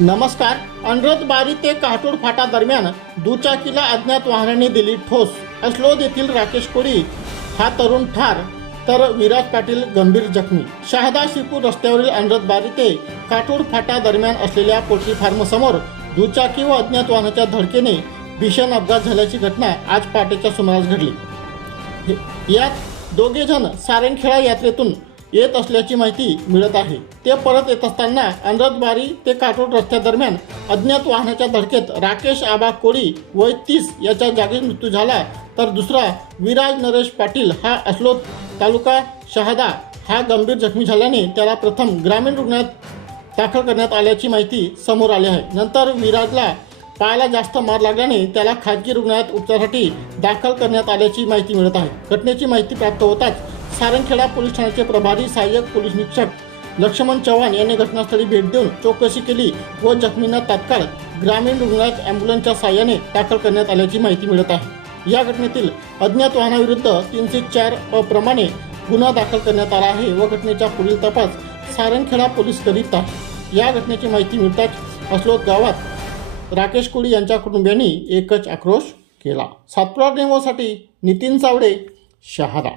नमस्कार अनरत बारी ते काटोड फाटा दरम्यान दुचाकीला अज्ञात वाहनाने दिली ठोस. अश्लोद येथील राकेश कोळी हा तरुण ठार तर विराज पाटील गंभीर जखमी. शहादा शिरपूर रस्त्यावरील अनरत बारी ते काटोड फाटा दरम्यान असलेल्या पोल्ट्री फार्मसमोर दुचाकी व अज्ञात वाहनाच्या धडकेने भीषण अपघात झाल्याची घटना आज पहाटेच्या सुमारास घडली. यात दोघेजण सारंगखेडा यात्रेतून येत असल्याची माहिती मिळत आहे. ते परत येत असताना अंधतबारी ते काटोड रस्त्यादरम्यान अज्ञात वाहनाच्या धडकेत राकेश आबा कोळी वय तीस याच्या जागीच मृत्यू झाला. तर दुसरा विराज नरेश पाटील हा असलोत तालुका शहादा. हा गंभीर जखमी झाल्याने त्याला प्रथम ग्रामीण रुग्णालयात दाखल करण्यात आल्याची माहिती समोर आली आहे. नंतर विराजला पायाला जास्त मार लागल्याने त्याला खाजगी रुग्णालयात उपचारासाठी दाखल करण्यात आल्याची माहिती मिळत आहे. घटनेची माहिती प्राप्त होताच सारंगखेडा पोलीस ठाण्याचे प्रभारी सहाय्यक पोलीस निरीक्षक लक्ष्मण चव्हाण यांनी घटनास्थळी भेट देऊन चौकशी केली व जखमींना तात्काळ ग्रामीण रुग्णालयात अँब्युलन्सच्या सहाय्याने दाखल करण्यात आल्याची माहिती मिळत आहे. या घटनेतील अज्ञात वाहनाविरुद्ध तीनशे चार अ प्रमाणे गुन्हा दाखल करण्यात आला आहे व घटनेचा पुढील तपास सारंगखेडा पोलीस करीत आहे या घटनेची माहिती मिळताच अस्लोद गावात राकेश कोळी यांच्या कुटुंबियांनी एकच आक्रोश केला. सातपुडा डेमोसाठी नितीन चावडे शहादा.